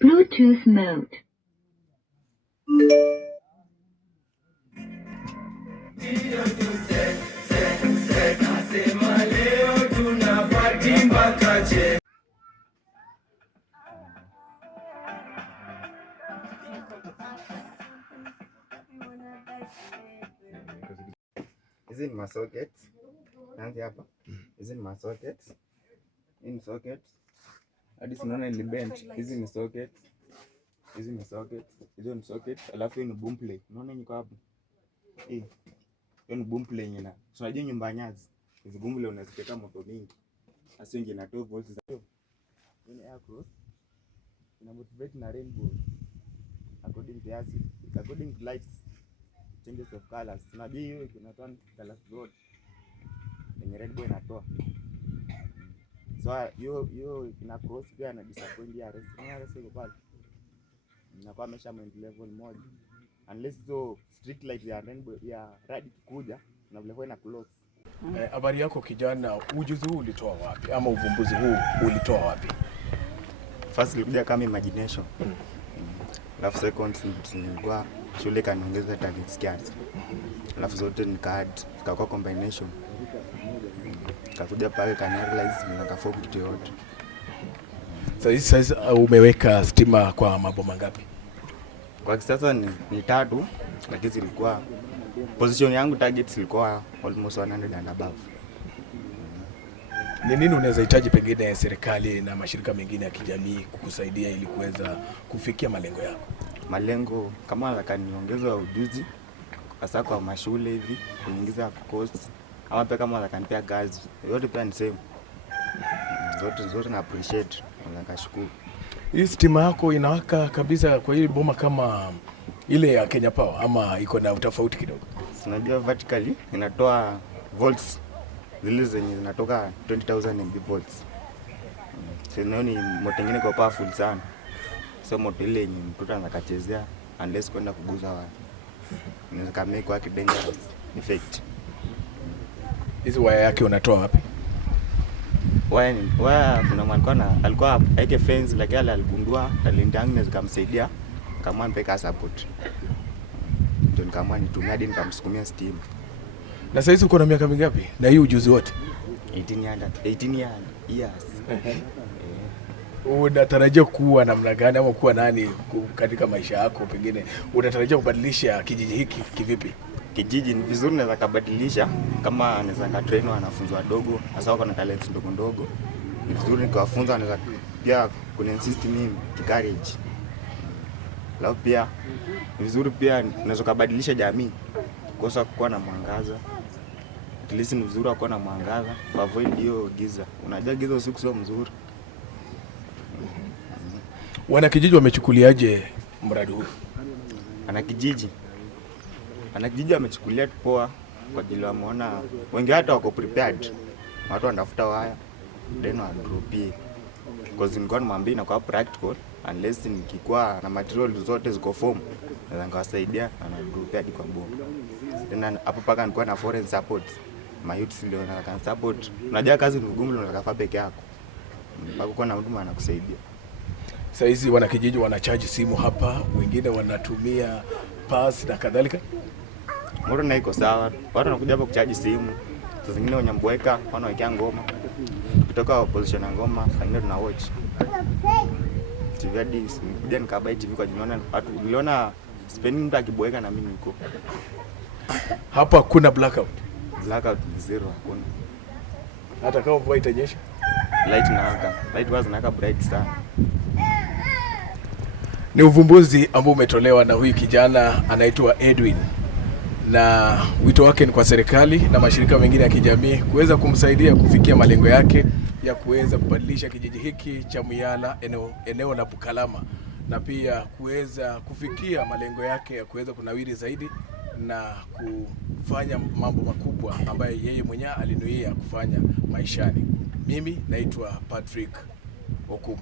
Bluetooth mode. Hizi ni masockets. Naanza hapa. Hizi ni masockets. Hii ni sockets. Hadi sinaona ni bent. Hizi ni sockets. Hizi ni sockets. Hizo ni sockets. Alafu hii ni boom play. Unaona niko hapo. Hii. Hiyo ni boom play yenyewe. Unajua nyumba nyazi. Hizi boom play unazipeka moto mingi. Hasa nje na 12 volts za hiyo. Ni air cross. Ina motivate na rainbow. According to acid. According to lights. Changes of colors. Unajua hiyo inatoa colors zote. Yenye red boy inatoa. So hiyo ina cross pia na disappoint ya rest. Unaona rest iko pale. Inakuwa measurement level moja. Unless so street light ya rainbow ya red kuja na vile kwa ina close. Habari yako kijana, ujuzi huu ulitoa wapi ama uvumbuzi huu ulitoa wapi? First ilikuja kama imagination. Alafu second nilikuwa shule kaniongeza target skills. Alafu zote nikakuwa combination. Kakuja pale kanarealize nikaform kitu yote. Sasa umeweka stima kwa maboma ngapi? Kwa sasa ni 3, lakini zilikuwa position yangu targets ilikuwa almost 100 and above. Ni nini unaweza hitaji pengine serikali na mashirika mengine ya kijamii kukusaidia ili kuweza kufikia malengo yako? Malengo kama nataka niongeze ujuzi hasa kwa mashule hivi, kuingiza course ama pia kama nataka nipea kazi. Yote pia ni same. Zote na appreciate. Nakashukuru. Hii stima yako inawaka kabisa kwa hii boma kama ile ya Kenya Power ama iko na utofauti kidogo? Unajua vertically inatoa volts zile zenye zinatoka 20,000 mV volts. Sio ni moto nyingine kwa powerful sana. So moto ile yenye mtoto anakachezea unless kwenda kuguza waya. Inaweza kama kwa dangerous effect. Hizi waya yake unatoa wapi? Waya kuna mwana alikuwa aike fence lakini aligundua talent yangu inaweza kumsaidia kama mpeka support. Ndio nikamwona nitumia hadi nikamsukumia steam. Na sasa hizi uko na miaka mingapi? Na hii ujuzi wote? 18 years. Unatarajia kuwa namna gani ama kuwa nani katika maisha yako? Pengine unatarajia kubadilisha kijiji hiki kivipi? Kijiji ni vizuri naweza kubadilisha kama naweza katrain wanafunzi wadogo hasa wako na talent ndogo ndogo. Ni vizuri nikiwafunza naweza pia kuniinsist mimi encourage. Lao pia ni vizuri pia naweza kubadilisha jamii kosa kuwa na mwangaza. At least ni vizuri kuwa na mwangaza, avoid hiyo giza. Unajua giza usiku sio mzuri. Wana kijiji wamechukuliaje mradi huu? Ana kijiji wamechukulia poa kwa ajili wameona wengi hata wako prepared. Watu wanatafuta waya then wa drop because nilikuwa nimwambia na kwa practical unless nikikuwa na material zote ziko form naweza ngawasaidia na drop hadi kwa bomba. Tena hapo paka nilikuwa na foreign support. My youth ndio na support. Unajua kazi ni ngumu, unataka faa peke yako. Mpaka uko na mtu anakusaidia. Sasa hizi wana kijiji wanacharge simu hapa, wengine wanatumia pass na kadhalika. Mbona na iko sawa? Watu wanakuja hapa kucharge simu. Sasa zingine wanyambweka, wanawekea ngoma. Kutoka position ya ngoma, wengine tuna watch. TV hadi nikuja nikabai TV kwa jina watu niliona spending mtu akibweka na mimi niko. Hapa kuna blackout. Blackout ni zero hakuna. Hata kama mvua itanyesha? Light inawaka. Light wazi inawaka bright sana. Ni uvumbuzi ambao umetolewa na huyu kijana anaitwa Edwin. Na wito wake ni kwa serikali na mashirika mengine ya kijamii kuweza kumsaidia kufikia malengo yake ya kuweza kubadilisha kijiji hiki cha Muyala eneo la Bukalama na pia kuweza kufikia malengo yake ya kuweza kunawiri zaidi na kufanya mambo makubwa ambayo yeye mwenyewe alinuia kufanya maishani. Mimi naitwa Patrick Okumu.